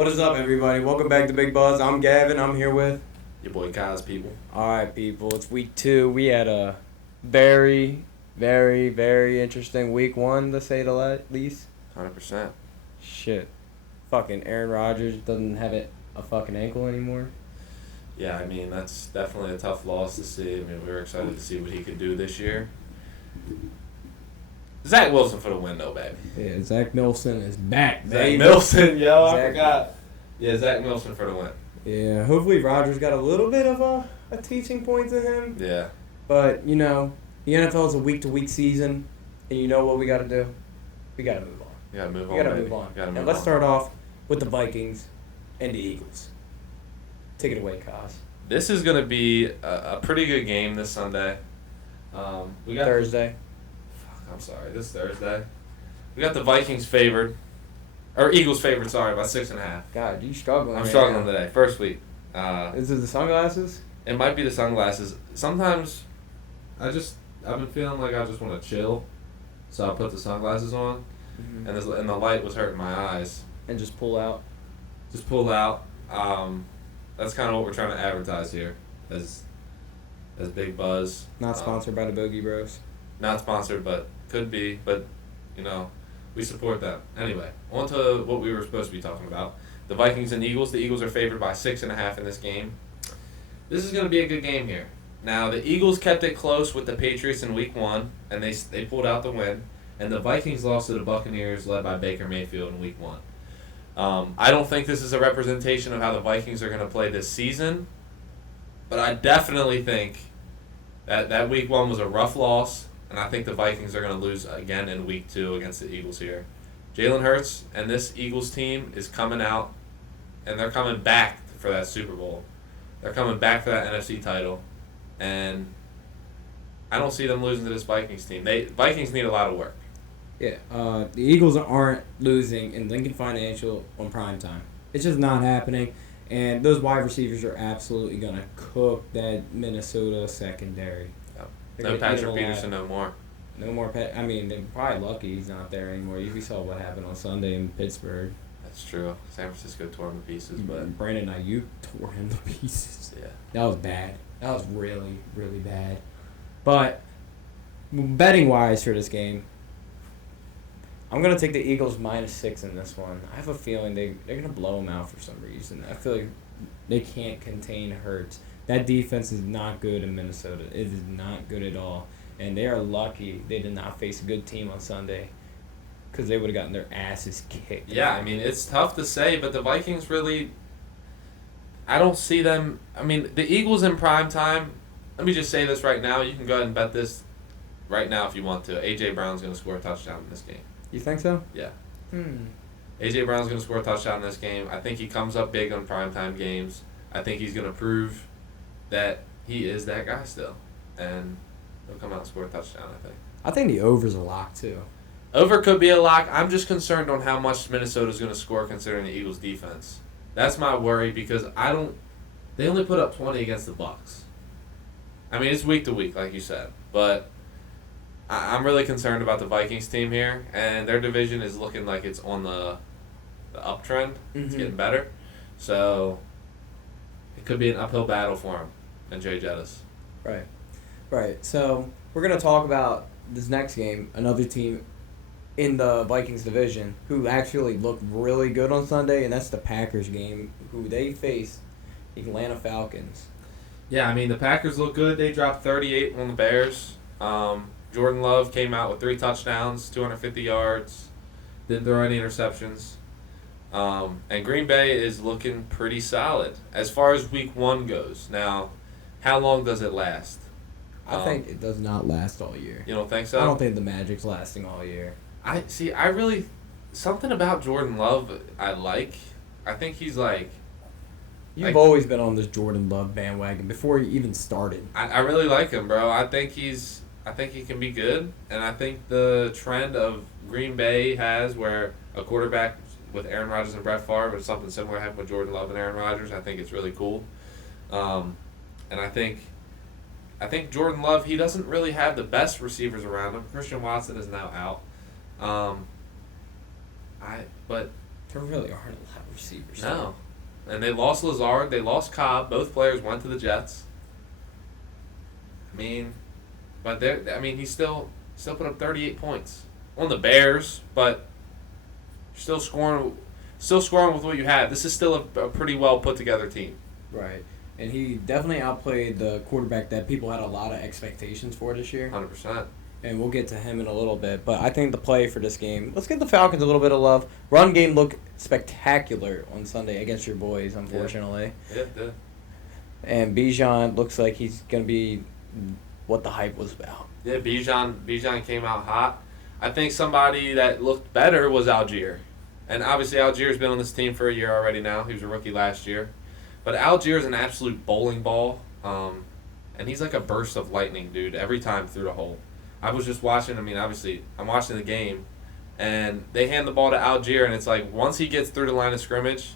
What is up, everybody? Welcome back to Big Buzz. I'm Gavin. I'm here with... Your boy Kyle's people. All right, people. It's week 2. We had a very, very, very interesting week 1, to say the least. 100%. Shit. Fucking Aaron Rodgers doesn't have a fucking ankle anymore. Yeah, I mean, that's definitely a tough loss to see. I mean, we were excited to see what he could do this year. Zach Wilson for the win, though, baby. Yeah, Zach Milson is back, Zach baby. Milson, yo, I forgot. Yeah, Zach Milson for the win. Yeah, hopefully Rodgers got a little bit of a teaching point to him. Yeah. But, you know, the NFL is a week-to-week season, and you know what we got to do? We got to move on. You got to move on, We got to baby. move on. Gotta And move let's on. start off with the Vikings and the Eagles. Take it away, Kaz. This is going to be a pretty good game this Sunday. We got Thursday. I'm sorry, this Thursday. We got the Vikings favored. Or Eagles favored, sorry, by 6.5. God, you struggling. I'm right struggling now. today. First week. Is it the sunglasses? It might be the sunglasses. Sometimes I've been feeling like I just want to chill, so I put the sunglasses on, Mm-hmm. and the light was hurting my eyes. And just pull out. Just pulled out. That's kind of what we're trying to advertise here, as Big Buzz. Not sponsored by the Bogey Bros. Not sponsored, but could be. But you know, we support them. Anyway, on to what we were supposed to be talking about. The Vikings and Eagles. The Eagles are favored by 6.5 in this game. This is going to be a good game here. Now, the Eagles kept it close with the Patriots in Week 1, and they pulled out the win. And the Vikings lost to the Buccaneers, led by Baker Mayfield in Week 1. I don't think this is a representation of how the Vikings are going to play this season, but I definitely think that Week 1 was a rough loss, and I think the Vikings are going to lose again in Week 2 against the Eagles here. Jalen Hurts and this Eagles team is coming out, and they're coming back for that Super Bowl. They're coming back for that NFC title, and I don't see them losing to this Vikings team. Vikings need a lot of work. Yeah, the Eagles aren't losing in Lincoln Financial on prime time. It's just not happening. And those wide receivers are absolutely going to cook that Minnesota secondary. No Patrick Peterson, no more. No more I mean, they're probably lucky he's not there anymore. We saw what happened on Sunday in Pittsburgh. That's true. San Francisco tore him to pieces, but Brandon Ayuk tore him to pieces. yeah. That was bad. That was really, really bad. But betting-wise for this game, I'm going to take the Eagles -6 in this one. I have a feeling they're going to blow them out for some reason. I feel like they can't contain Hurts. That defense is not good in Minnesota. It is not good at all. And they are lucky they did not face a good team on Sunday because they would have gotten their asses kicked. Yeah, I mean, it's tough to say, but the Vikings really, I don't see them. I mean, the Eagles in prime time, let me just say this right now. You can go ahead and bet this right now if you want to. A.J. Brown's going to score a touchdown in this game. You think so? Yeah. Hmm. A.J. Brown's going to score a touchdown in this game. I think he comes up big on primetime games. I think he's going to prove that he is that guy still. And he'll come out and score a touchdown, I think. I think the over's a lock, too. Over could be a lock. I'm just concerned on how much Minnesota's going to score considering the Eagles' defense. That's my worry because they only put up 20 against the Bucs. I mean, it's week to week, like you said. But I'm really concerned about the Vikings team here, and their division is looking like it's on the uptrend. It's getting better. So it could be an uphill battle for him and Jay Jettis. Right. Right. So we're going to talk about this next game, another team in the Vikings division who actually looked really good on Sunday, and that's the Packers game, who they faced the Atlanta Falcons. Yeah, I mean, the Packers look good. They dropped 38 on the Bears. Jordan Love came out with 3 touchdowns, 250 yards, didn't throw any interceptions. And Green Bay is looking pretty solid as far as Week 1 goes. Now, how long does it last? I think it does not last all year. You don't think so? I don't think the Magic's lasting all year. I really, something about Jordan Love I like. I think he's like... You've always been on this Jordan Love bandwagon before you even started. I really like him, bro. I think he can be good, and I think the trend of Green Bay has where a quarterback with Aaron Rodgers and Brett Favre, but something similar happened with Jordan Love and Aaron Rodgers. I think it's really cool, and I think Jordan Love, he doesn't really have the best receivers around him. Christian Watson is now out, but There really aren't a lot of receivers. No. And they lost Lazard. They lost Cobb. Both players went to the Jets. I mean, but he still put up 38 points on the Bears, but still scoring with what you have. This is still a pretty well put together team. Right. And he definitely outplayed the quarterback that people had a lot of expectations for this year. 100%. And we'll get to him in a little bit. But I think the play for this game, let's give the Falcons a little bit of love. Run game looked spectacular on Sunday against your boys, unfortunately. Yeah, it did. And Bijan looks like he's going to be what the hype was about. Yeah, Bijan came out hot. I think somebody that looked better was Algier. And obviously Algier's been on this team for a year already now. He was a rookie last year. But Algier's an absolute bowling ball. And he's like a burst of lightning, dude, every time through the hole. I was just watching, obviously, I'm watching the game, and they hand the ball to Algier, and it's like once he gets through the line of scrimmage,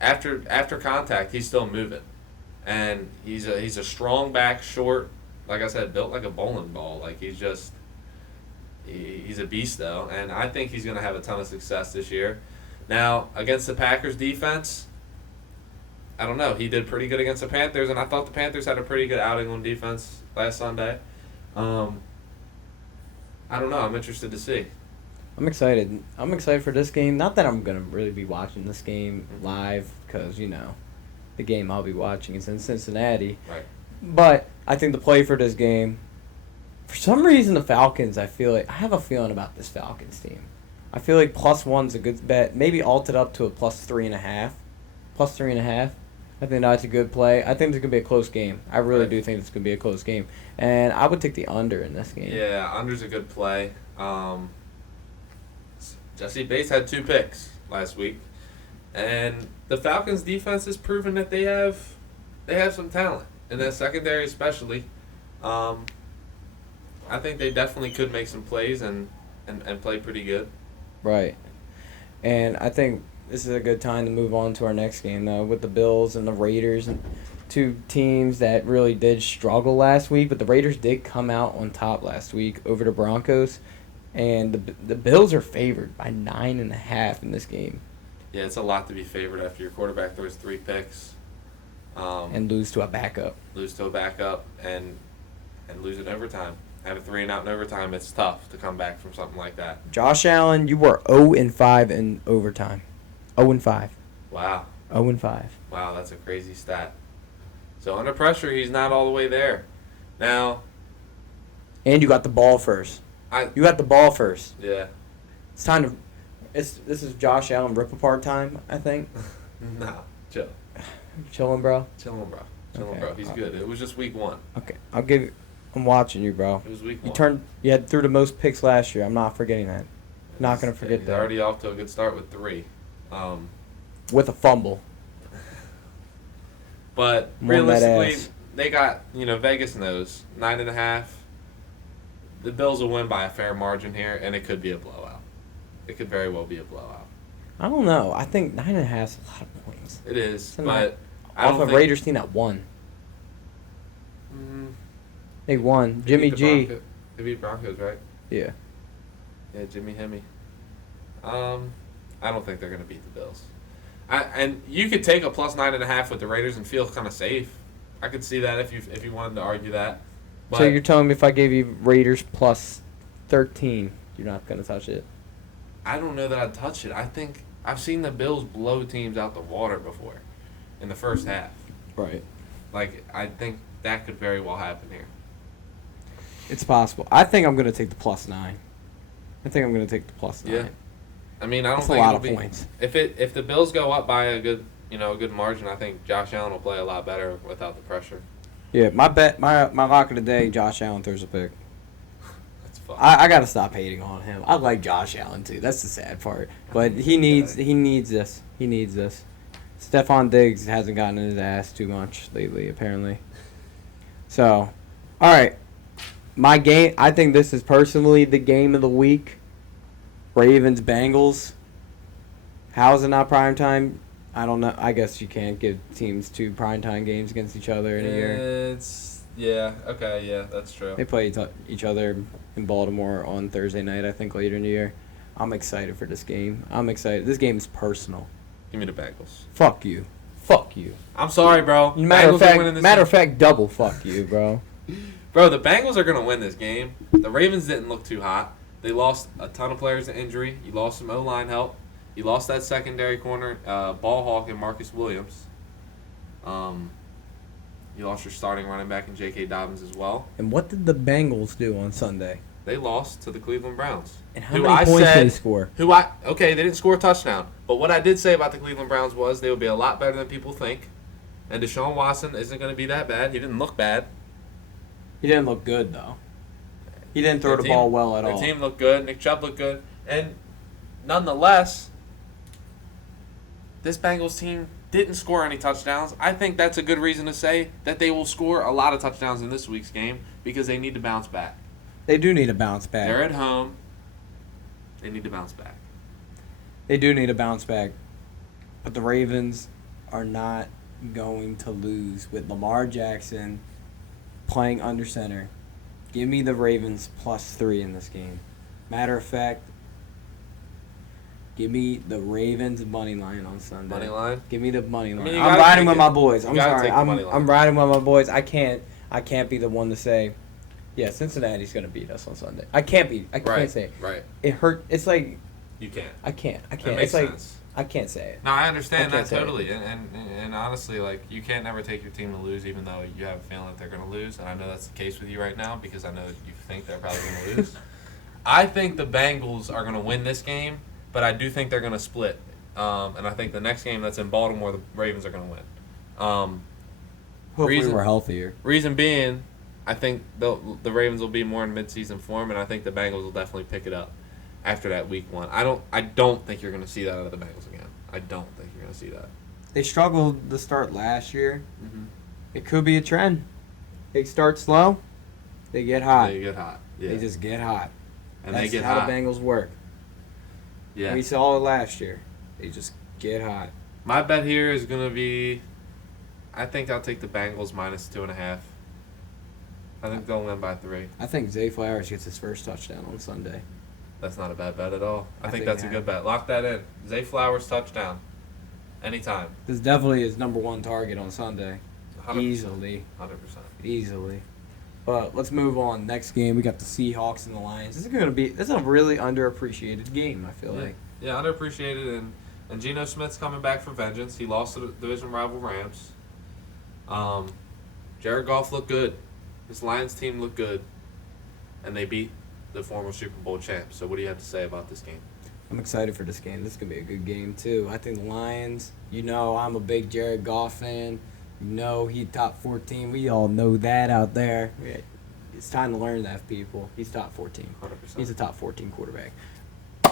after contact, he's still moving. And he's a strong back, short, like I said, built like a bowling ball. Like he's a beast, though, and I think he's going to have a ton of success this year. Now, against the Packers defense, I don't know. He did pretty good against the Panthers, and I thought the Panthers had a pretty good outing on defense last Sunday. I don't know. I'm interested to see. I'm excited. I'm excited for this game. Not that I'm going to really be watching this game live because, the game I'll be watching is in Cincinnati. Right. But I think the play for this game, for some reason the Falcons, I have a feeling about this Falcons team. I feel like +1's a good bet. Maybe alt it up to a +3.5. +3.5. I think that's a good play. I think it's going to be a close game. I really do think it's going to be a close game. And I would take the under in this game. Yeah, under's a good play. Jesse Bates had 2 picks last week. And the Falcons' defense has proven that they have some talent. In that secondary especially. I think they definitely could make some plays and play pretty good. Right. And I think this is a good time to move on to our next game, though, with the Bills and the Raiders, and 2 teams that really did struggle last week. But the Raiders did come out on top last week over the Broncos, and the Bills are favored by 9.5 in this game. Yeah, it's a lot to be favored after your quarterback throws 3 picks. And lose to a backup. Lose to a backup and lose in overtime. Have a 3-and-out in overtime. It's tough to come back from something like that. Josh Allen, you were 0-5 in overtime. 0-5. Wow. 0-5. Wow, that's a crazy stat. So under pressure, he's not all the way there. Now. And you got the ball first. You got the ball first. Yeah. It's time to. This is Josh Allen rip apart time, I think. Nah, chill. Chilling, bro. Chilling, bro. Chilling, Okay. bro. He's good. It was just week 1. Okay, I'm watching you, bro. It was week 1. You had threw the most picks last year. I'm not forgetting that. Not gonna forget He's that. already off to a good start with 3. With a fumble. But More than that realistically, ass. they got, Vegas knows 9.5. The Bills will win by a fair margin here, and it could be a blowout. It could very well be a blowout. I don't know. I think 9.5 is a lot of points. It is, So but I off don't a think Raiders team that won. They won. they Jimmy beat the G. They beat Broncos, right? Yeah. Yeah, Jimmy Hemi. I don't think they're gonna beat the Bills. And you could take a +9.5 with the Raiders and feel kind of safe. I could see that if you wanted to argue that. But So you're telling me if I gave you Raiders +13, you're not gonna touch it? I don't know that I'd touch it. I think I've seen the Bills blow teams out the water before in the first half. Right. Like, I think that could very well happen here. It's possible. I think I'm gonna take the +9. I think I'm gonna take the +9. Yeah. I mean, I don't That's a think lot it'll of be points. if the Bills go up by a good margin. I think Josh Allen will play a lot better without the pressure. Yeah, my lock of the day, Josh Allen throws a pick. That's fun. I gotta stop hating on him. I like Josh Allen too. That's the sad part. But he needs this. He needs this. Stephon Diggs hasn't gotten his ass too much lately, apparently. So, all right, my game. I think this is personally the game of the week. Ravens Bengals. How is it not prime time? I don't know. I guess you can't give teams 2 primetime games against each other in a year. Okay, yeah, that's true. They play each other in Baltimore on Thursday night, I think, later in the year. I'm excited for this game. I'm excited. This game is personal. Give me the Bengals. Fuck you. Fuck you. I'm sorry, bro. Matter of Bengals are winning this game. fact, double fuck you, bro. Bro, the Bengals are going to win this game. The Ravens didn't look too hot. They lost a ton of players to injury. You lost some O-line help. You lost that secondary corner, ball hawk and Marcus Williams. You lost your starting running back in J.K. Dobbins as well. And what did the Bengals do on Sunday? They lost to the Cleveland Browns. And how many points did they score? Okay, they didn't score a touchdown. But what I did say about the Cleveland Browns was they would be a lot better than people think. And Deshaun Watson isn't going to be that bad. He didn't look bad. He didn't look good, though. He didn't throw the ball well at all. Their team looked good. Nick Chubb looked good. And nonetheless, this Bengals team didn't score any touchdowns. I think that's a good reason to say that they will score a lot of touchdowns in this week's game because they need to bounce back. They do need to bounce back. They're at home. They need to bounce back. They do need to bounce back. But the Ravens are not going to lose with Lamar Jackson playing under center. Give me the Ravens +3 in this game. Matter of fact, give me the Ravens money line on Sunday. Money line? Give me the money line. I mean, I'm riding with my boys. You I'm gotta sorry. take the money line. I'm riding with my boys. I can't be the one to say, yeah, Cincinnati's gonna beat us on Sunday. I can't say it. Right. It hurt. It's like You can't. I can't. That makes It's like sense. I can't say it. No, I understand I can't that say it. totally, and honestly, like you can't never take your team to lose, even though you have a feeling that they're going to lose. And I know that's the case with you right now because I know you think they're probably going to lose. I think the Bengals are going to win this game, but I do think they're going to split. And I think the next game that's in Baltimore, the Ravens are going to win. Hopefully we're healthier. Reason being, I think the Ravens will be more in midseason form, and I think the Bengals will definitely pick it up after that week one. I don't think you're going to see that out of the Bengals again. I don't think you're going to see that. They struggled to start last year. Mm-hmm. It could be a trend. They start slow, they get hot. They get hot. Yeah. They just get hot. and That's they get how hot. the Bengals work. Yeah. We saw it last year. They just get hot. My bet here is going to be, I think I'll take the Bengals -2.5. I think they'll win by 3. I think Zay Flowers gets his first touchdown on Sunday. That's not a bad bet at all. I think think that's a that- good bet. Lock that in. Zay Flowers touchdown. Anytime. This definitely is number one target on Sunday. 100%. Easily. 100%. Easily. But let's move on. Next game, we got the Seahawks and the Lions. This is a really underappreciated game, I feel like. Yeah, underappreciated, and Geno Smith's coming back for vengeance. He lost to the division rival Rams. Jared Goff looked good. This Lions team looked good, and they beat the former Super Bowl champs. So what do you have to say about this game? I'm excited for this game. This is going to be a good game, too. I think the Lions, I'm a big Jared Goff fan. He top 14. We all know that out there. It's time to learn that, people. He's top 14. 100%. He's a top 14 quarterback.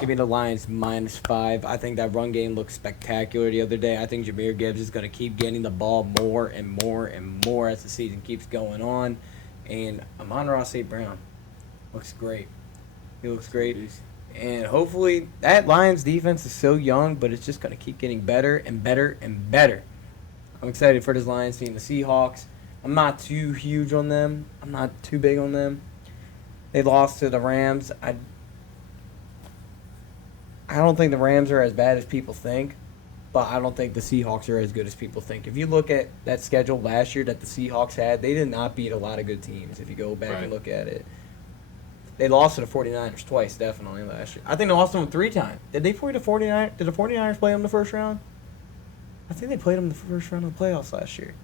Give me the Lions -5. I think that run game looked spectacular the other day. I think Jahmyr Gibbs is going to keep getting the ball more and more and more as the season keeps going on. And Amon-Ra St. Brown looks great. He looks great. And hopefully that Lions defense is so young, but it's just going to keep getting better and better and better. I'm excited for this Lions team. The Seahawks, I'm not too huge on them. I'm not too big on them. They lost to the Rams. I don't think the Rams are as bad as people think, but I don't think the Seahawks are as good as people think. If you look at that schedule last year that the Seahawks had, they did not beat a lot of good teams if you go back and look at it. They lost to the 49ers twice, definitely, last year. I think they lost to them 3 times. Did they play the 49ers? Did the 49ers play them the first round? I think they played them the first round of the playoffs last year.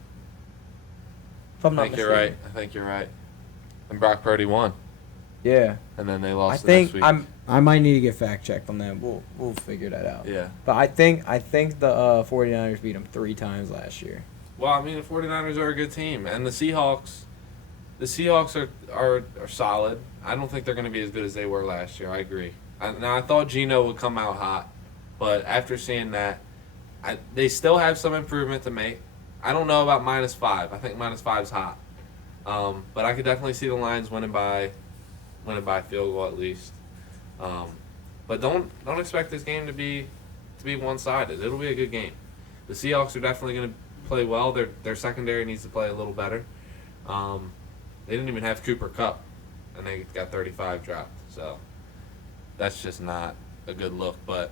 If I'm not I think you're right. I think you're right. And Brock Purdy won. Yeah. And then they I lost the think next week. I might need to get fact checked on that. We'll figure that out. Yeah. But I think the 49ers beat them 3 times last year. Well, I mean, the 49ers are a good team. And the Seahawks are solid. I don't think they're going to be as good as they were last year. I agree. Now, I thought Geno would come out hot. But after seeing that, they still have some improvement to make. I don't know about -5. I think -5 is hot. But I could definitely see the Lions winning by field goal at least. But don't expect this game to be one-sided. It'll be a good game. The Seahawks are definitely going to play well. Their secondary needs to play a little better. They didn't even have Cooper Kupp, and they got 35 dropped. So that's just not a good look, but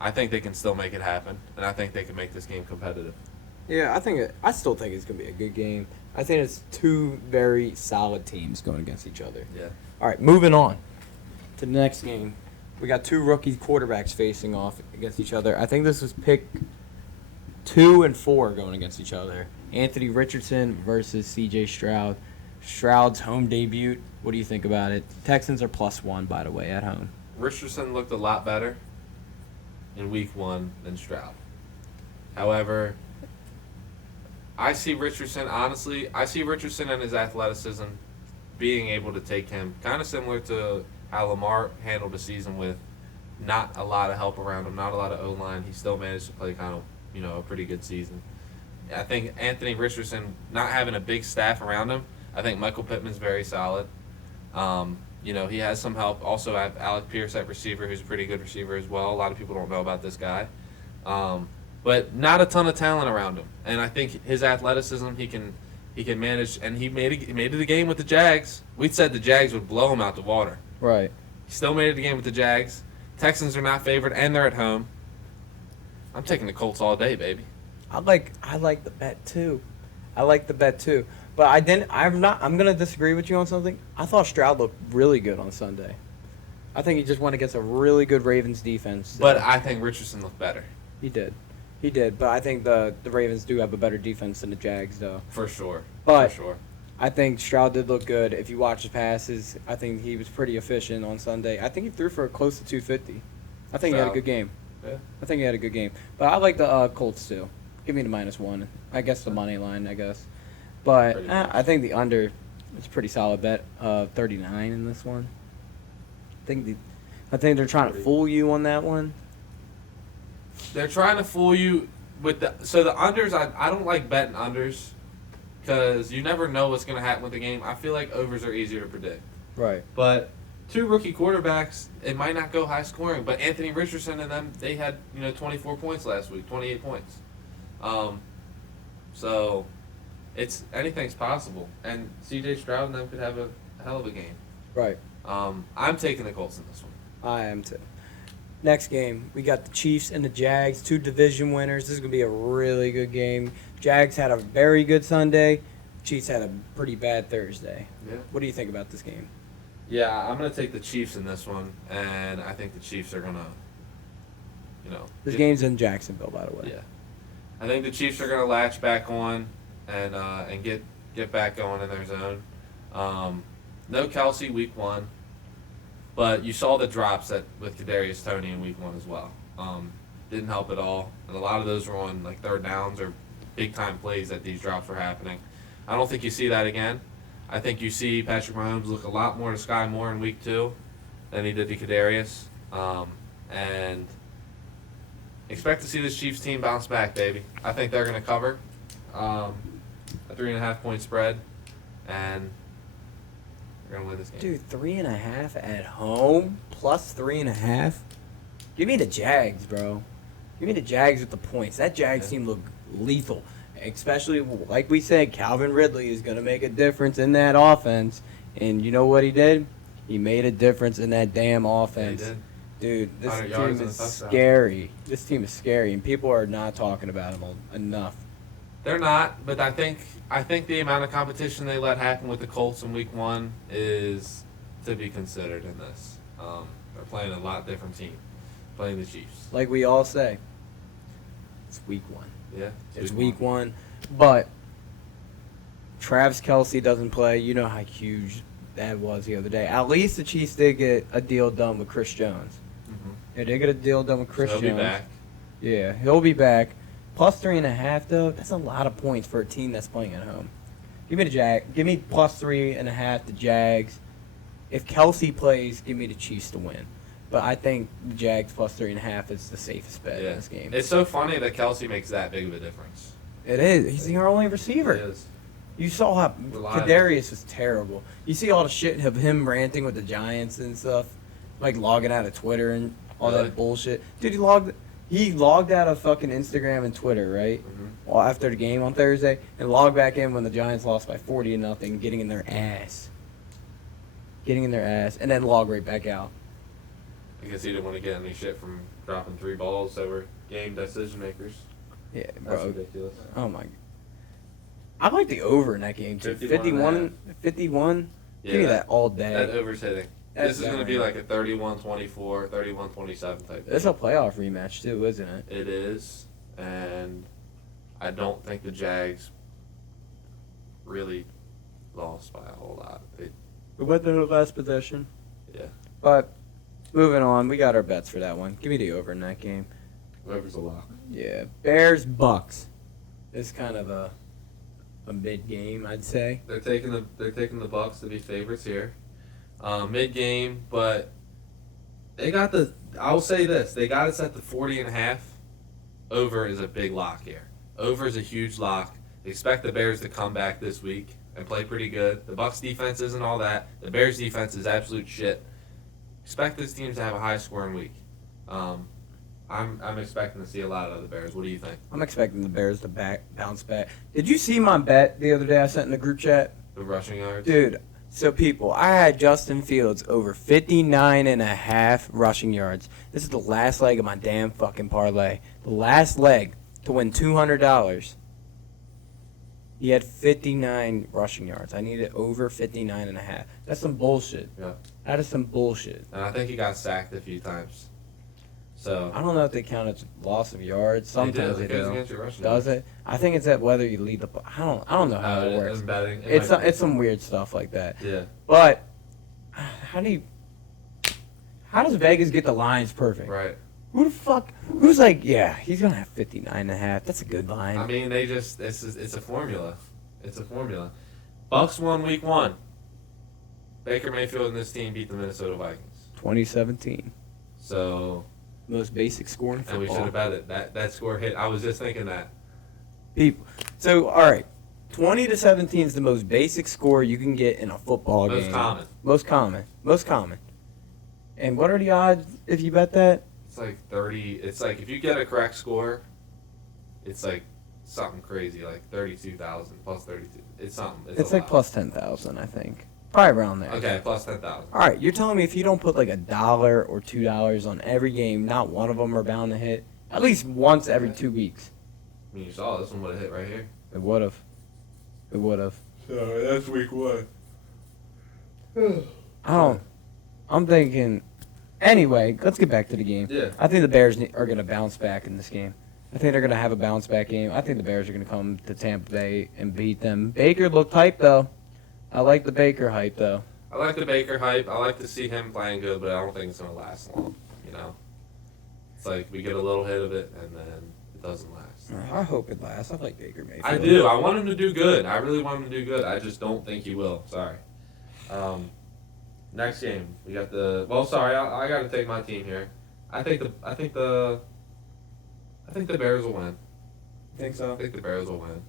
I think they can still make it happen, and I think they can make this game competitive. Yeah, I still think it's gonna be a good game. I think it's two very solid teams going against each other. Yeah. All right, moving on to the next game. We got two rookie quarterbacks facing off against each other. I think this was pick 2 and 4 going against each other. Anthony Richardson versus C.J. Stroud. Stroud's home debut. What do you think about it? Texans are +1, by the way, at home. Richardson looked a lot better in week 1 than Stroud. However, I see Richardson and his athleticism being able to take him kind of similar to how Lamar handled the season with not a lot of help around him, not a lot of O-line. He still managed to play kind of, a pretty good season. I think Anthony Richardson, not having a big staff around him, I think Michael Pittman's very solid. He has some help. Also, I have Alec Pierce at receiver, who's a pretty good receiver as well. A lot of people don't know about this guy. But not a ton of talent around him. And I think his athleticism, he can manage. And he made it the game with the Jags. We said the Jags would blow him out the water. Right. He still made it the game with the Jags. Texans are not favored, and they're at home. I'm taking the Colts all day, baby. I like the bet too. But I'm gonna disagree with you on something. I thought Stroud looked really good on Sunday. I think he just went against a really good Ravens defense. But I think Richardson looked better. He did. But I think the Ravens do have a better defense than the Jags, though. For sure. But For sure. I think Stroud did look good. If you watch his passes, I think he was pretty efficient on Sunday. I think he threw for close to 250. I think he had a good game. Yeah. But I like the Colts, too. Give me the -1. I guess the money line, I guess. But I think the under is a pretty solid bet. 39 in this one. I think they're trying to fool you on that one. They're trying to fool you with the unders. I don't like betting unders because you never know what's going to happen with the game. I feel like overs are easier to predict. Right. But two rookie quarterbacks, it might not go high scoring. But Anthony Richardson and them, they had 24 points last week, 28 points. So anything's possible, and C.J. Stroud and them could have a hell of a game. Right. I'm taking the Colts in this one. I am too. Next game, we got the Chiefs and the Jags, two division winners. This is going to be a really good game. Jags had a very good Sunday. Chiefs had a pretty bad Thursday. Yeah. What do you think about this game? Yeah, I'm going to take the Chiefs in this one, and I think the Chiefs are going to, This game's in Jacksonville, by the way. Yeah. I think the Chiefs are going to latch back on and get back going in their zone. No Kelsey week 1. But you saw the drops with Kadarius Toney in week 1 as well. Didn't help at all. And a lot of those were on third downs or big time plays that these drops were happening. I don't think you see that again. I think you see Patrick Mahomes look a lot more to Sky Moore in week 2 than he did to Kadarius. And expect to see this Chiefs team bounce back, baby. I think they're going to cover a 3.5 point spread, and they're going to win this game. Dude, 3.5 at home, plus 3.5. Give me the Jags, bro. Give me the Jags with the points. That Jags team look lethal. Especially, like we said, Calvin Ridley is going to make a difference in that offense. And you know what he did? He made a difference in that damn offense. Yeah, he did. Dude, this 100 team yards is and a touchdown. scary. This team is scary, and people are not talking about him enough. They're not, but I think the amount of competition they let happen with the Colts in week 1 is to be considered in this. They're playing a lot different team, playing the Chiefs. Like we all say, it's week 1. Yeah, It's week 1. But Travis Kelce doesn't play. You know how huge that was the other day. At least the Chiefs did get a deal done with Chris Jones. Mm-hmm. Yeah, they get a deal done with Chris So Jones. he'll be back. Yeah, he'll be back. Plus 3.5 though. That's a lot of points for a team that's playing at home. Give me plus 3.5 the Jags. If Kelce plays, give me the Chiefs to win. But I think the Jags plus 3.5 is the safest bet in this game. It's so funny that Kelsey makes that big of a difference. It is. He's our only receiver. It is. You saw how Reliable. Kadarius was terrible. You see all the shit of him ranting with the Giants and stuff, like logging out of Twitter and all Really? that bullshit. Dude, he logged out of fucking Instagram and Twitter, right? Mm-hmm. Well, after the game on Thursday, and logged back in when the Giants lost by 40-0, getting in their ass, and then log right back out. I guess he didn't want to get any shit from dropping 3 balls that were game decision makers. Yeah, That's bro. ridiculous. Oh my. I like the over in that game too. 51. 51. Yeah, Give me that all day. That over's hitting. That's This is going to be definitely- like a 31-24, 31-27 type It's game. a playoff rematch too, isn't it? It is, and I don't think the Jags really lost by a whole lot. We went to the last possession. Yeah. But moving on, we got our bets for that one. Give me the over in that game. Over's a lock. Yeah, Bears Bucks. It's kind of a mid game, I'd say. They're taking the Bucks to be favorites here, mid game, but they got the. I'll say this: they got us at the 40.5. Over is a big lock here. Over is a huge lock. Expect the Bears to come back this week and play pretty good. The Bucks defense isn't all that. The Bears defense is absolute shit. Expect this team to have a high scoring week. I'm expecting to see a lot of the Bears. What do you think? I'm expecting the Bears to bounce back. Did you see my bet the other day I sent in the group chat? The rushing yards? Dude, so people, I had Justin Fields over 59.5 rushing yards. This is the last leg of my damn fucking parlay. The last leg to win $200. He had 59 rushing yards. I needed over 59.5. That's some bullshit. Yeah. That is some bullshit. And I think he got sacked a few times. So I don't know if they count as loss of yards. Sometimes they it goes do. against your rushing Does yards. it? I think it's at whether you lead the. I don't know how it works. In betting. It's some weird stuff like that. Yeah. But how does Vegas get the lines perfect? Right. Who the fuck? Who's like, yeah, he's gonna have 59.5. That's a good line. I mean, it's a formula. It's a formula. Bucks won week 1. Baker Mayfield and this team beat the Minnesota Vikings. 2017, So, most basic score in and we should football. have bet it. That score hit. I was just thinking that. People. So all right, 20-17 is the most basic score you can get in a football Most game. common. Most common. And what are the odds if you bet that? It's like 30. It's like if you get a correct score, it's like something crazy, like 32,000 plus 32. It's something. It's a like lot. plus 10,000, I think. Probably around there. Okay, plus 10,000. All right, you're telling me if you don't put like $1 or $2 on every game, not one of them are bound to hit at least once every 2 weeks. I mean, you saw this one would have hit right here. It would have. It would have. So that's week 1. I'm thinking. Anyway, let's get back to the game. Yeah. I think the Bears are going to bounce back in this game. I think they're going to have a bounce back game. I think the Bears are going to come to Tampa Bay and beat them. Baker looked hype though. I like the Baker hype though. I like the Baker hype. I like to see him playing good, but I don't think it's going to last long. You know? It's like we get a little hit of it, and then it doesn't last. I hope it lasts. I like Baker Mayfield. I do. I want him to do good. I really want him to do good. I just don't think he will. Sorry. Next game, we got the. Well, sorry, I got to take my team here. I think the Bears will win. Think I so? think the Bears will win.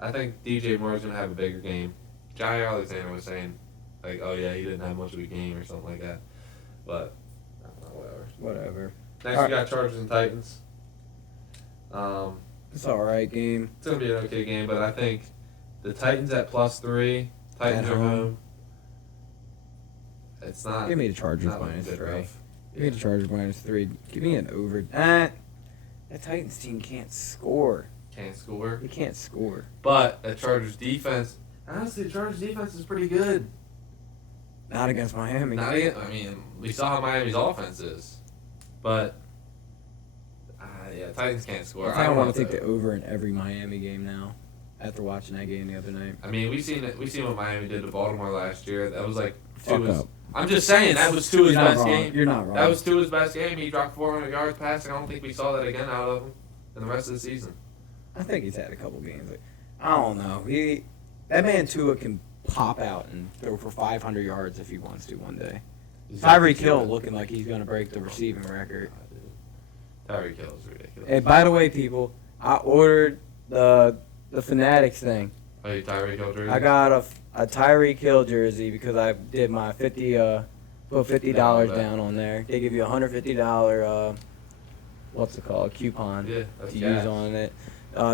I think DJ Moore's gonna have a bigger game. Jair Alexander was saying, like, oh yeah, he didn't have much of a game or something like that. But I don't know, whatever. Whatever. Next we got Chargers and Titans. It's all right game. It's gonna be an okay game, but I think the Titans at +3. Titans At are home. home. It's not. Give me the Chargers not looking minus good, 3. bro. Give me the Chargers minus 3. Give me an over. That Titans team can't score. Can't score. They can't score. But the Chargers defense. Honestly, the Chargers defense is pretty good. Not against Miami. Not again. I mean, we saw how Miami's offense is, but yeah, Titans can't score. I don't want to know take the over in every Miami game now. After watching that game the other night. I mean, we seen what Miami did to Baltimore last year. That was like Fuck Tua's. up. I'm just saying that was Tua's You're not best wrong. game. You're not wrong. That was Tua's best game. He dropped 400 yards passing. I don't think we saw that again out of him in the rest of the season. I think he's had a couple games. Like, I don't know. That man Tua can pop out and throw for 500 yards if he wants to one day. Tyreek Hill looking like he's going to break the receiving record. Tyreek Hill is ridiculous. Hey, by the way, people, I ordered the Fanatics thing. Oh, you Tyreek Hill jersey? I got a Tyreek Hill jersey because I did my put $50 down on there. They give you a $150 what's it called, coupon Yeah, that's to gas. use on it.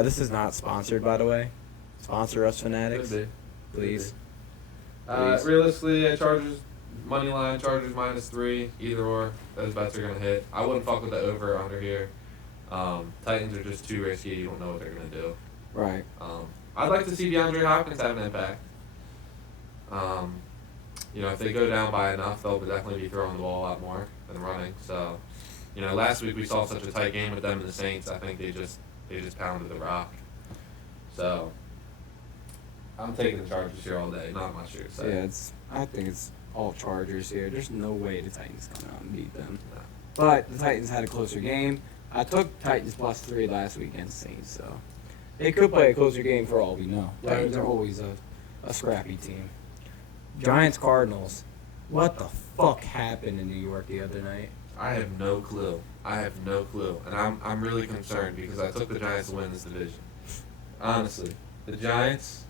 This is not sponsored, by the way. Sponsor us, Fanatics, Could be. please. Realistically, Chargers money line, Chargers -3, either or. Those bets are gonna hit. I wouldn't fuck with the over or under here. Titans are just too risky. You don't know what they're gonna do. Right. I'd like to see DeAndre Hopkins have an impact. If they go down by enough, they'll definitely be throwing the ball a lot more than running. So, last week we saw such a tight game with them and the Saints. I think they just pounded the rock. So, I'm taking the Chargers here all day. Not much here to say. Yeah, I think it's all Chargers here. There's no way the Titans come out and beat them. No. But the Titans had a closer game. I took Titans +3 last week against Saints, so they could play a closer game for all we know. Titans are always a scrappy team. Giants Cardinals. What the fuck happened in New York the other night? I have no clue. And I'm really concerned because I took the Giants to win this division. Honestly, the Giants,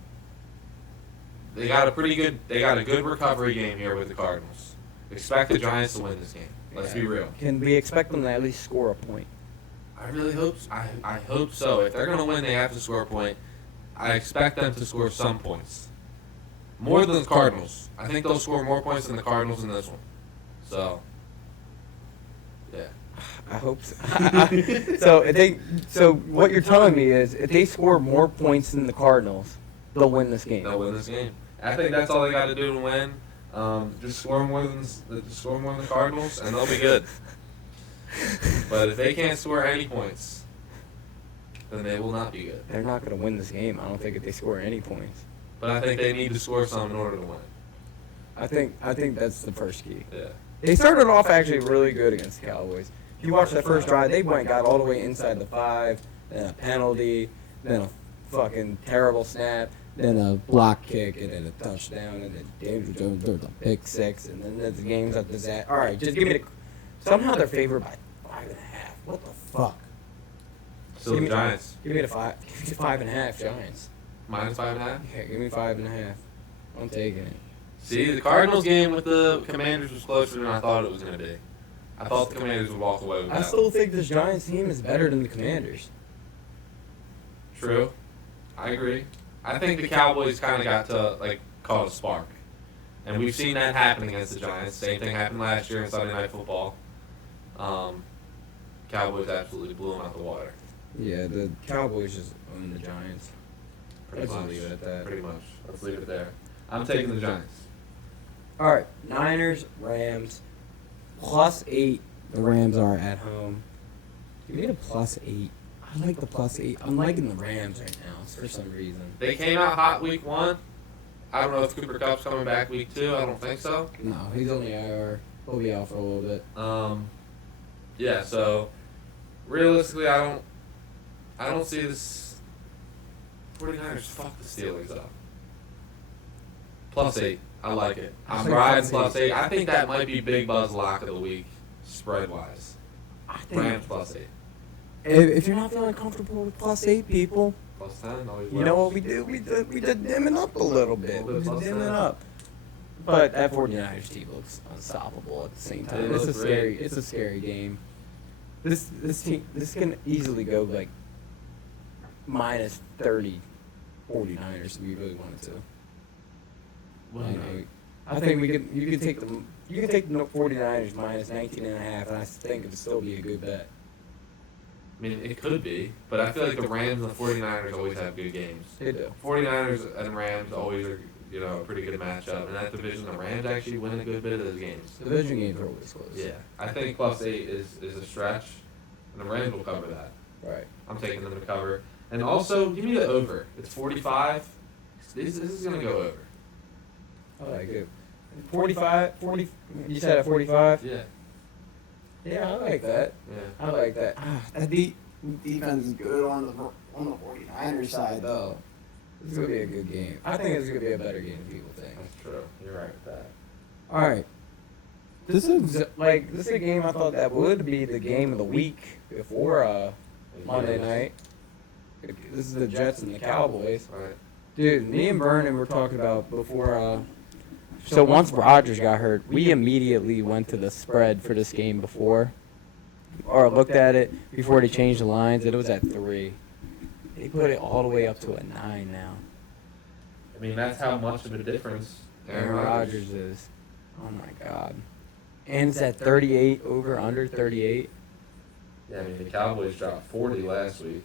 they got a good recovery game here with the Cardinals. Expect the Giants to win this game. Let's be real. Can we expect them to at least score a point? I really hope. I hope so. If they're gonna win, they have to score a point. I expect them to score some points, more than the Cardinals. I think they'll score more points than the Cardinals in this one. So, yeah. I hope so. So what you're telling me is, if they score more points than the Cardinals, they'll win this game. They'll win this game. I think that's all they got to do to win. Just score more than the Cardinals, and they'll be good. But if they can't score any points, then they will not be good. They're not going to win this game. I don't think if they score any points. But I think they need to score some in order to win. I think that's the first key. Yeah. They started off actually really good against the Cowboys. If you watch that first drive, they got all the way inside the 5, then a penalty, then a fucking terrible snap, then a block kick, and then a touchdown, and then David Jones throws a pick 6, and then the game's up to that. All right, just give me the. Somehow they're favored by 5.5. What the fuck? So the Giants. Give me the 5. Give me 5.5 Giants. -5.5. Yeah, give me 5.5. I'm taking it. See, the Cardinals game with the Commanders was closer than I thought it was going to be. I thought the Commanders would walk away with that. I still think this Giants team is better than the Commanders. True. I agree. I think the Cowboys kind of got to, caught a spark. And we've seen that happen against the Giants. Same thing happened last year in Sunday Night Football. Cowboys absolutely blew them out the water. Yeah, the Cowboys just own the Giants. Pretty Let's much. leave it at that. Pretty much. Let's leave it there. I'm taking the Giants. All right, Niners, Rams, +8. The Rams are at home. Give me the +8. I like the +8. I'm liking the Rams right now for some reason. They came out hot week 1. I don't know if Cooper Kupp's coming back week 2. I don't think so. No, he's on the IR. He'll be out for a little bit. Yeah, so realistically, I don't see this 49ers fuck the Steelers up. +8. I like it. I'm riding +8. I think that might be Big Buzz lock of the week, spread-wise. Rams +8. If you're not feeling comfortable with +8, people, +10, always you know what we do? We just dim it up a little bit. We just dim it up. But that 49ers team looks unstoppable at the same time. It's a scary game. This can easily go -30 49ers if we really wanted to. I think you could take the 49ers -19.5, and I think it'd still be a good bet. I mean, it could be, but I feel like the Rams and the 49ers always have good games. They do. 49ers and Rams always are, a pretty good matchup. In that division, the Rams actually win a good bit of those games. Division games are always close. Yeah, I think +8 is a stretch, and the Rams will cover that. Right. I'm taking them to cover. And also, give me the over. It's 45. This is going to go over. I like it. 45, 40, you said at 45? Yeah. Yeah, I like that. Yeah. I like that. That defense is good on the 49ers side, though. This is going to be a good game. I think it's going to be a better game than people think. That's true. You're right with that. All right. This is a game I thought that would be the game of the week before Monday night. This is the Jets and the Cowboys. Right. Dude, me and Vernon were talking about before. So once Rodgers got hurt, we immediately went to the spread for this game before, or looked at it before they changed the lines, and it was at 3. They put it all the way up to a 9 now. I mean, that's how much of a difference Aaron Rodgers is. Oh my god. And it's at 38 over under 38. Yeah, I mean the Cowboys dropped 40 last week.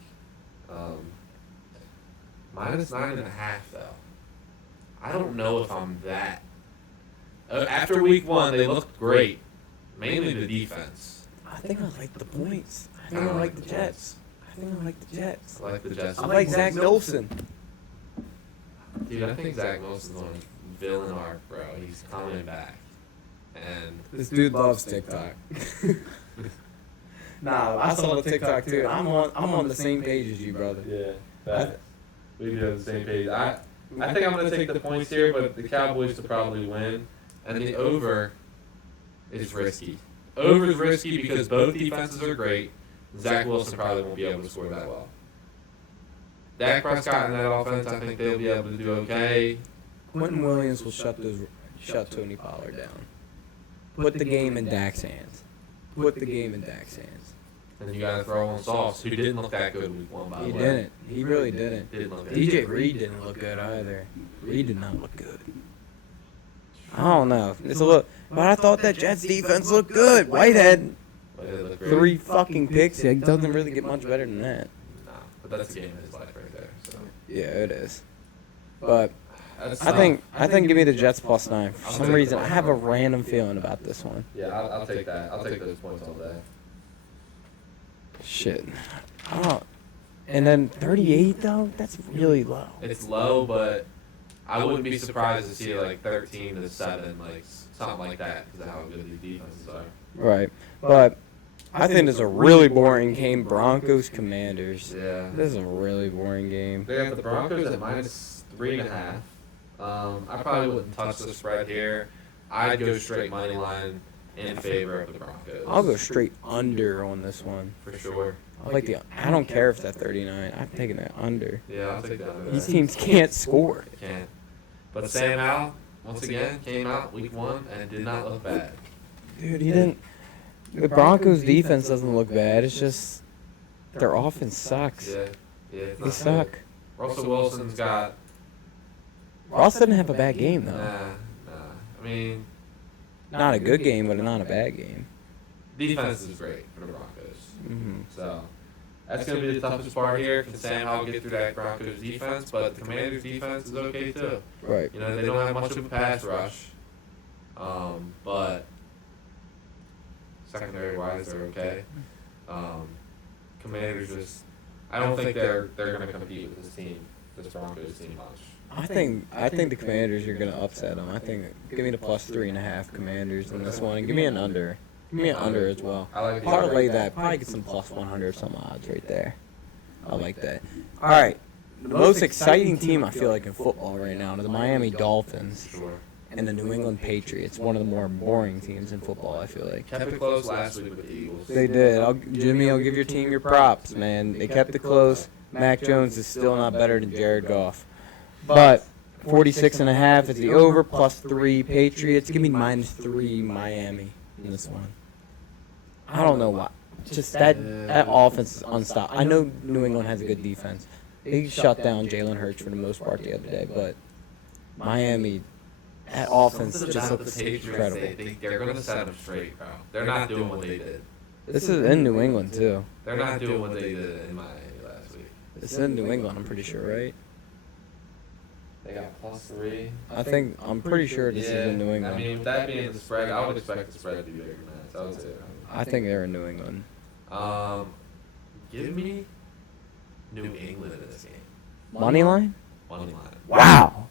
Minus 9.5 though. I don't know if I'm that. After week 1, they looked great, mainly the defense. I think I like the points. I think I like the Jets. I think I like the Jets. I like the Jets. I like Zach Wilson. Dude, I think Zach Wilson's on a villain arc, bro. He's coming back. And This dude loves TikTok. Nah, I saw the TikTok too. I'm on the same page as you, brother. yeah, we do have the same page. I think I'm going to take the points here, but the Cowboys to probably win. And the over is risky. Over is risky because both defenses are great. Zach Wilson probably won't be able to score that well. Dak Prescott in that offense, I think they'll be able to do okay. Quentin Williams will shut Tony Pollard down. Put the game in Dak's hands. Put the game in Dak's hands. And you got to throw on Sauce, who didn't look that good week 1, by the He way. didn't. He really didn't. Didn't look that DJ good. Reed didn't look good either. Reed did not look good. I don't know. It's a look, but I thought that Jets defense looked good. Whitehead, But it looked great. 3 fucking picks. It doesn't really get much better than that. No, but that's the game of his life right there. So. Yeah, it is. But That's I think give me the Jets plus 9. For I'll some take reason, the I have a random feeling about this one. Yeah, I'll take that. I'll take those points all day. Shit. Oh. And then 38 though, that's really low. It's low, but I wouldn't be surprised to see like 13-7, like something like that, because of how good these defenses are. Right. But I think it's a really boring game. Broncos Commanders. Yeah. This is a really boring game. They have the Broncos at minus 3.5. I probably wouldn't touch the spread here. I'd go straight money line in favor of the Broncos. I'll go straight under on this one. for sure. I don't care if that's 39. I'm taking that under. Yeah, I'll take that. Under These that. teams can't score. They can't. But Sam Howell, once again, came out week 1 and did not look bad. Dude, he didn't. The Broncos defense doesn't look bad. It's just their offense sucks. Yeah, it's They not suck. good. Russell Wilson's got Ross didn't have a bad game though. nah. I mean, Not a good game, but not a bad game. defense is great for the Broncos. Hmm. So that's going to be the toughest part here. Can Sam Howell get through that Broncos defense? But the Commanders defense is okay too. Right. You know, they don't have much of a pass rush. But secondary wise, they're okay. Commanders just, I don't think they're going to compete with this Broncos team much. I think the Commanders are gonna upset them. I think give me the plus 3.5 Commanders in this one, and give me an under. Give me an under as well. I like the Parlay under. that. Probably get some plus 100 some odds right there. I like that. All right. The most exciting team I feel like in football right now are the Miami Dolphins Sure. and the New England Patriots. One of the more boring teams in football, I feel like. Kept it close last week with the Eagles. They did. Jimmy, I'll give your team your props, man. They kept it close. Mac Jones is still not better than Jared Goff. But 46.5 is the over, plus 3 Patriots. Give me minus 3 Miami in this one. I don't know why. Just that offense is unstoppable. I know New England has a good defense. They shut down Jalen Hurts for the most part the other day, but Miami, that offense Something just about looks the Patriots, incredible. they're going to set them straight, bro. They're not doing what they did. This is in New England too. They're not doing what they did in Miami last week. This is in New England, I'm pretty sure, right? They got plus 3. I'm pretty sure this is in New I England. mean, with that being the spread, I would expect the spread to be bigger than that. So I would say I think they're in New England. give me New England in this game. Money line? Money line. Wow.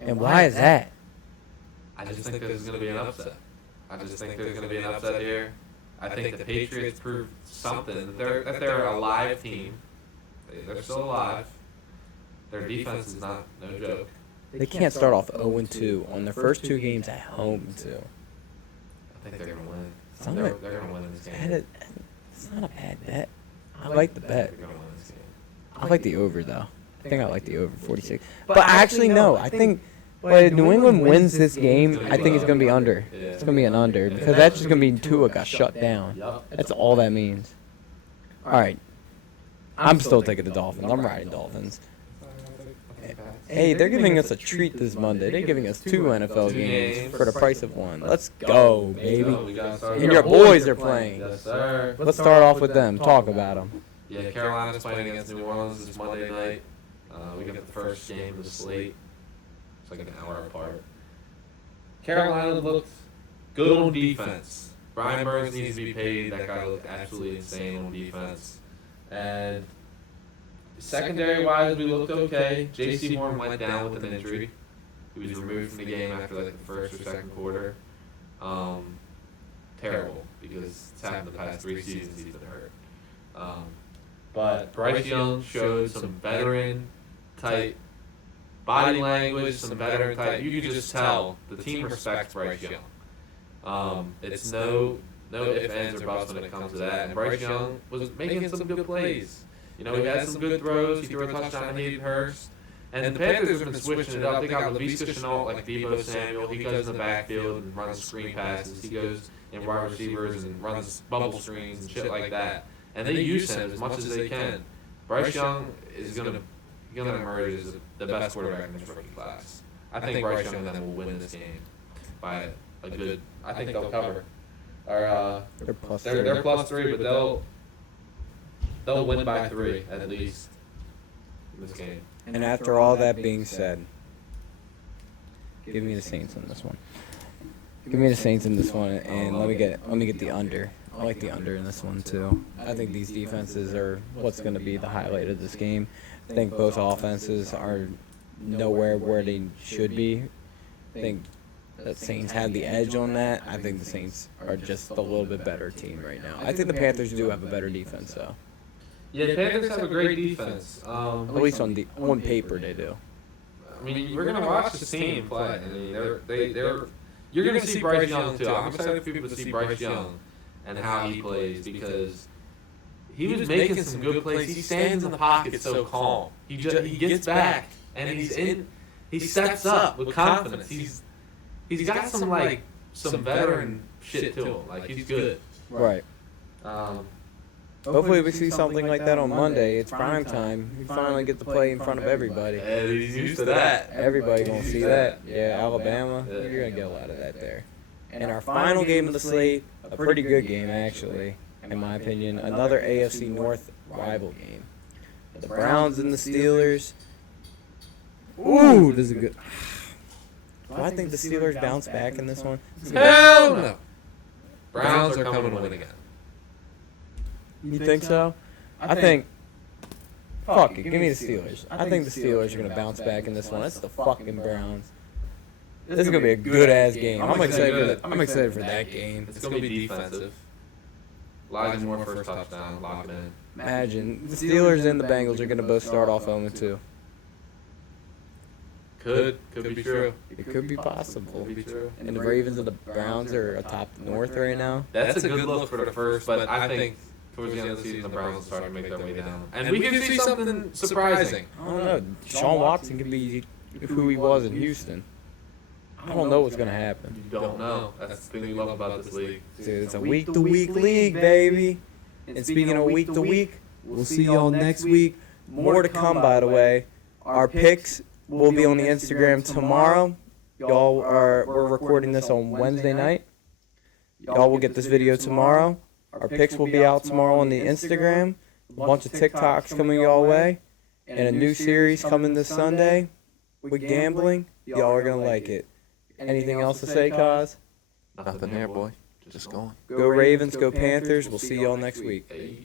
And why is that? I just think there's going to be an upset. I just think there's going to be an upset here. I think the Patriots proved something. That they're a live team. They're still alive. Their defense is not no joke. They can't start off 0-2 on their first 2 games at home, too. I think they're going to win. Sounds They're like- going to win this game. It's not a bad bet. I like the bet. They're going to win this game. I like the over, though. I think I like the over 46. But actually, no. I think when New England wins this game, I think it's going to be under. It's going to be an under. Because that's just going to be Tua got shut down. Yup. That's all that means. All right. I'm still taking the Dolphins. I'm riding Dolphins. Hey, they're giving us a treat this Monday. They're giving us 2 NFL Two games games. for the price of 1. Let's go, baby. So we got started. And your boys are playing. Yes, sir. Let's start off with them. Talk about them. Yeah, Carolina's playing against New Orleans this Monday night. We got the first game of the slate. It's like an hour apart. Carolina looked good on defense. Brian Burns needs to be paid. That guy looked absolutely insane on defense. And secondary-wise, we looked okay. J.C. Horn went down with an injury. He was removed from the game after like the first or second quarter. Terrible, because it's happened the past 3 seasons he's been hurt. But Bryce Young showed some veteran-type body language, some veteran-type. You could just tell the team respects Bryce Young. It's no ifs, ands, or buts when it comes to that. And Bryce Young was making some good plays. You know, he had some good throws. He threw a touchdown to Hayden Hurst. And the Panthers have been switching it up. They got Laviska Shenault, like Deebo Samuel. He goes in the backfield and runs screen passes. He goes in wide receivers and runs bubble screens and shit like that. And they use him as much as they can. Bryce Young is gonna emerge as the best quarterback in this rookie class. I think Bryce Young and them will win this game by a good. I think they'll cover. Or They're plus they're +3, but they'll win by 3 at least in this game. And after all that being said, give me the Saints in this one. Give me the Saints in this one, and let me get the under. I like the under in this one too. I think these defenses are what's going to be the highlight of this game. I think both offenses are nowhere where they should be. I think the Saints had the edge on that. I think the Saints are just a little bit better team right now. I think the Panthers do have a better defense though. Yeah, the Panthers have a great defense. At least on paper they do. I mean, we're gonna watch this team play. I mean, they're you're gonna see Bryce Young too. I'm excited for people to see Bryce Young and how he plays because he was making some good plays. He stands in the pocket so calm. He gets back and he steps up with confidence. He's got some veteran shit to him. Like he's good. Right. Hopefully we see something like that on Monday. It's prime time. We finally get to play in front of everybody. And he's used to that. Everybody gonna see that. Yeah, Alabama. You're gonna get a lot of that there. And our final game of the slate, a pretty good game actually, in my opinion. Another AFC North rival game. The Browns and the Steelers. Ooh, this is a good. Do I think the Steelers bounce back in this one? Hell no. Browns are coming to win again. You think so? I think. Fuck it, give me the Steelers. I think the Steelers are gonna bounce back in this one. It's the fucking Browns. This is gonna be a good ass game. I'm excited for that game. It's gonna be defensive. Elijah Moore first touchdown, lock him in. Imagine the Steelers and the Bengals are gonna both start off 0-2. Could be true. It could be possible. Could be true. And the Ravens and the Browns are atop the North right now. That's a good look for the first, but I think towards the end of the season the Browns will start to make their way down. And we can see something surprising. I don't know. Sean Watson could be who he was in Houston. I don't know what's gonna happen. You don't know. That's the thing we love about this league. Dude, it's a week-to-week league, baby. And speaking of week-to-week, we'll see y'all next week. More to come, by the way. Our picks will be on the Instagram tomorrow. We're recording this on Wednesday night. Y'all will get this video tomorrow. Our picks will be out tomorrow on the Instagram. A bunch of TikToks coming y'all way. And a new series coming this Sunday with gambling. Y'all are gonna like it. Anything else to say, Kaz? Nothing there, boy. Just going. Go Ravens, go Panthers. We'll see y'all next week.